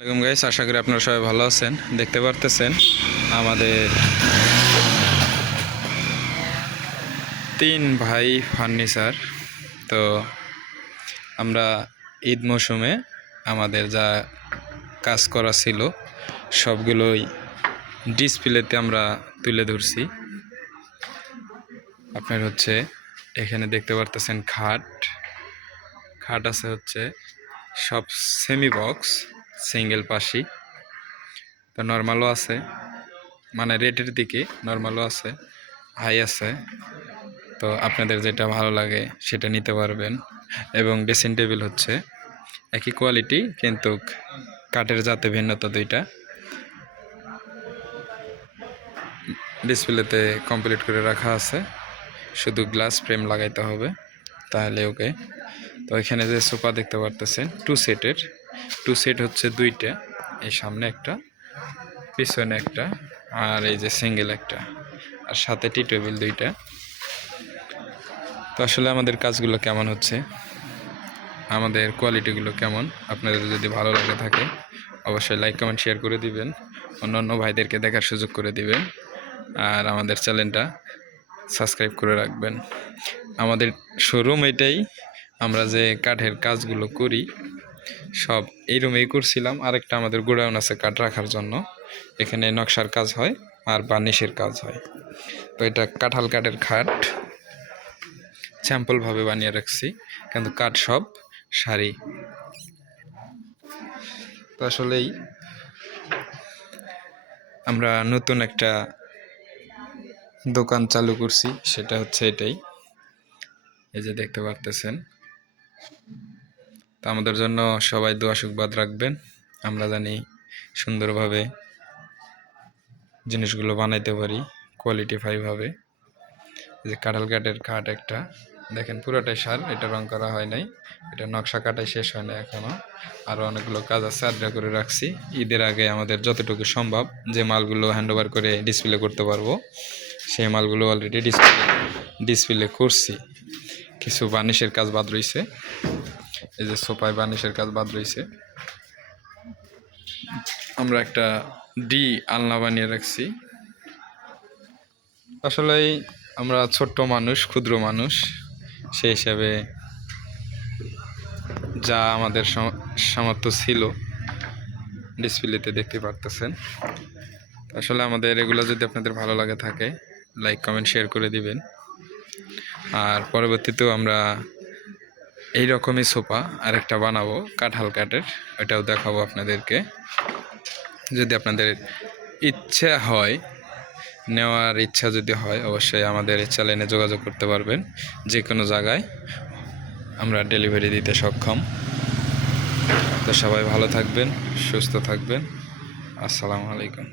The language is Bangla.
আসসালামু আলাইকুম গাইস, আশা করি আপনারা সবাই ভালো আছেন। দেখতে পারতেছেন আমাদের 3 ভাই ফার্নিচার। তো আমরা ঈদ মৌসুমে আমাদের যা কাজ করা ছিল সবগুলোই ডিসপ্লেতে আমরা তুলে ধরছি। আপনার হচ্ছে এখানে দেখতে পারতেছেন খাট আছে, হচ্ছে সব সেমি বক্স, সিঙ্গেল পাশি। তো নর্মালও আছে, মানে রেটের দিকে নর্মালও আছে, হাই আছে। তো আপনাদের যেটা ভালো লাগে সেটা নিতে পারবেন। এবং ড্রেসিং টেবিল হচ্ছে একই কোয়ালিটি, কিন্তু কাঠের জাতে ভিন্নতা দুইটা। ডিসপ্লেতে কমপ্লিট করে রাখা আছে, শুধু গ্লাস ফ্রেম লাগাইতে হবে, তাহলে ওকে। তো এখানে যে সোফা দেখতে পারতেছেন টু সেট হচ্ছে দুইটা, এই সামনে একটা, পিছনে একটা, আর এই যে সিঙ্গেল একটা, আর সাথে টি টেবিল দুইটা। তো আসলে আমাদের কাজগুলো কেমন হচ্ছে, আমাদের কোয়ালিটিগুলো কেমন, আপনাদের যদি ভালো লাগে থাকে অবশ্যই লাইক কমেন্ট শেয়ার করে দিবেন, অন্যান্য ভাইদেরকে দেখার সুযোগ করে দিবেন, আর আমাদের চ্যানেলটা সাবস্ক্রাইব করে রাখবেন। আমাদের শোরুম এটাই, আমরা যে কাঠের কাজগুলো করি সব এই রুমেই করছিলাম। আরেকটা আমাদের গোডাউন আছে কাঠ রাখার জন্য, এখানে নকশার কাজ হয় আর বার্নিশের কাজ হয়। তো এটা কাঁঠাল কাঠের খাট, স্যাম্পলভাবে বানিয়ে রাখছি, কিন্তু কাঠ সব সারি। তো আসলেই আমরা নতুন একটা দোকান চালু করছি, সেটা হচ্ছে এটাই, এই যে দেখতে পারতেছেন। তো আমাদের জন্য সবাই দোয়া সুখবাদ রাখবেন, আমরা জানি সুন্দরভাবে জিনিসগুলো বানাইতে পারি কোয়ালিটিফাইভাবে। যে কাঁঠাল কাঠের খাট একটা দেখেন, পুরোটাই সার, এটা রং করা হয় নাই, এটা নকশা কাটাই শেষ হয় না এখনও, আরও অনেকগুলো কাজ আছে, আড্ডা করে রাখছি। ঈদের আগে আমাদের যতটুকু সম্ভব যে মালগুলো হ্যান্ডওভার করে ডিসপ্লে করতে পারবো সেই মালগুলো অলরেডি ডিসপ্লে করছি। কিছু বার্নিশের কাজ বাদ রয়েছে, এই যে সোফায় বার্নিশের কাজ বাদ রয়েছে। আমরা একটা আলনা বানিয়ে রাখছি। আসলেই আমরা ছোট্ট মানুষ, ক্ষুদ্র মানুষ, সেই হিসাবে যা আমাদের সামর্থ্য ছিল ডিসপ্লেতে দেখতে পারতেছেন। আসলে আমাদের এগুলো যদি আপনাদের ভালো লাগে থাকে লাইক কমেন্ট শেয়ার করে দিবেন। আর পরবর্তীতেও আমরা এই রকমই সোফা আরেকটা বানাবো কাঁঠাল কাঠের, ওটাও দেখাবো আপনাদেরকে। যদি আপনাদের ইচ্ছা হয়, নেওয়ার ইচ্ছা যদি হয়, অবশ্যই আমাদের চ্যানেলে যোগাযোগ করতে পারবেন। যে কোনো জায়গায় আমরা ডেলিভারি দিতে সক্ষম। তো সবাই ভালো থাকবেন, সুস্থ থাকবেন। আসসালামু আলাইকুম।